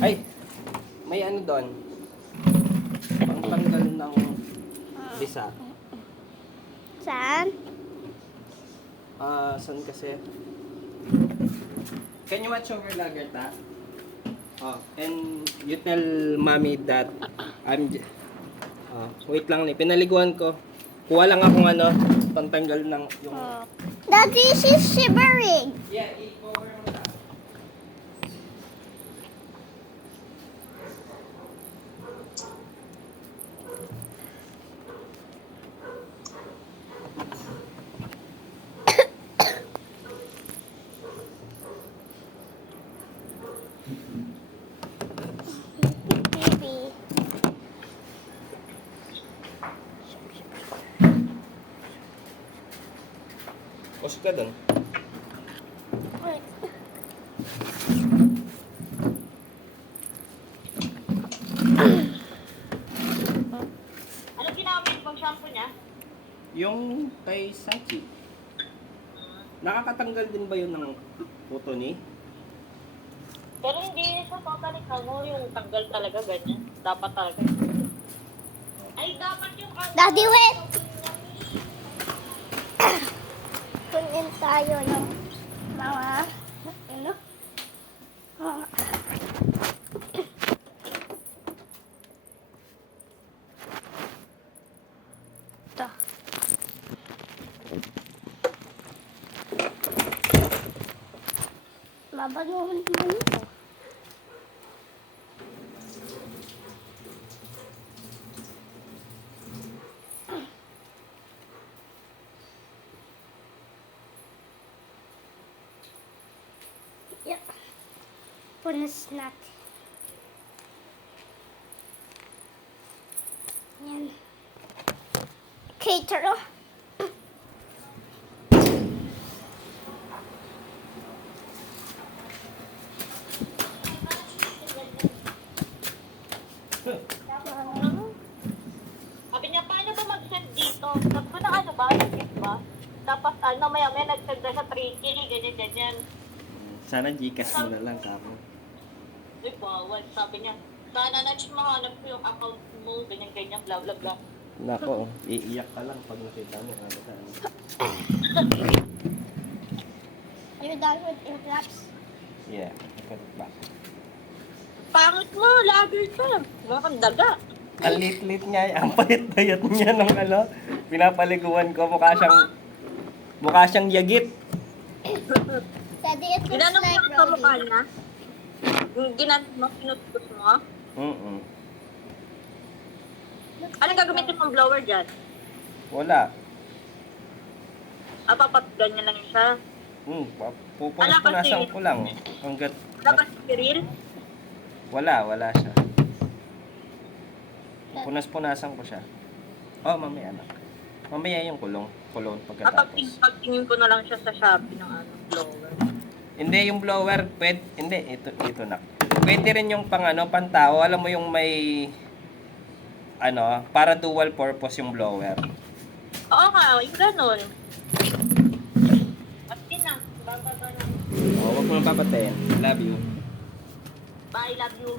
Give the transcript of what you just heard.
Ay, may ano doon. Pangtanggal ng bisa. Saan? Saan kasi? Can you watch over Lagerta? Oh, and you tell mommy that wait lang ni, pinaliguan ko. Kuha lang akong ano, pangtanggal ng yung... Daddy, she's shivering. Yeah, i-cover mo na. Baby. Usok ka doon. Wait. Ano ginamit pang shampoo niya? Yung kay Sachi. Nakakatanggal din ba yun ng puto ni? Pero hindi sa totally ano, yung tanggal talaga ganyan. Dapat talaga. Ay, dapat yung ano. Daddy, wait. Kunin tayo ng mga, ano? Mga, ito. Babaguhin mo ito. Yeah. Punas natin. Yan. Cater, oh. Sabi niya, paano ba mag-send dito? Sabi ko na ano ba? Nag-send ba? Tapos ano, maya-maya nag-send na sa 3K, ganyan-ganyan. Sana Gcash mo na lang, kamo. Uy, bawal. Sabi niya, sana na mahanap ko yung account mo, ganyan-ganyan, bla bla bla. Nako, iiyak ka lang pag nakita mo. Ano ka? Are you done with your claps? Yeah, I got it back. Pangit mo, lager ka. Wala kang daga. Ang lit-lit niya, ang payat-payat niya ng ano, pinapaliguan ko, mukha siyang yagit. Daddy, it looks Ginanong like mo sa mukha Brody. niya? Ginanong mo, pinutos mo? Anong gagamitin mong blower dyan? Wala. Papat ganyan lang siya. Pupunas-punasan ko lang. Hanggat, Dapat steril. wala siya. Punas-punasan ko siya. Oh, mamaya na. Mamaya yung kulong pagkatapos. Pagtingin ko na lang siya sa Shopee ng ano, blower. Hindi, yung blower, hindi, ito na. Pwede rin yung pantao. Alam mo yung may, para dual purpose yung blower. Oo nga, yung ganun. At yun na, bababa na. Huwag mo nang papatayin. Love you. Bye, love you.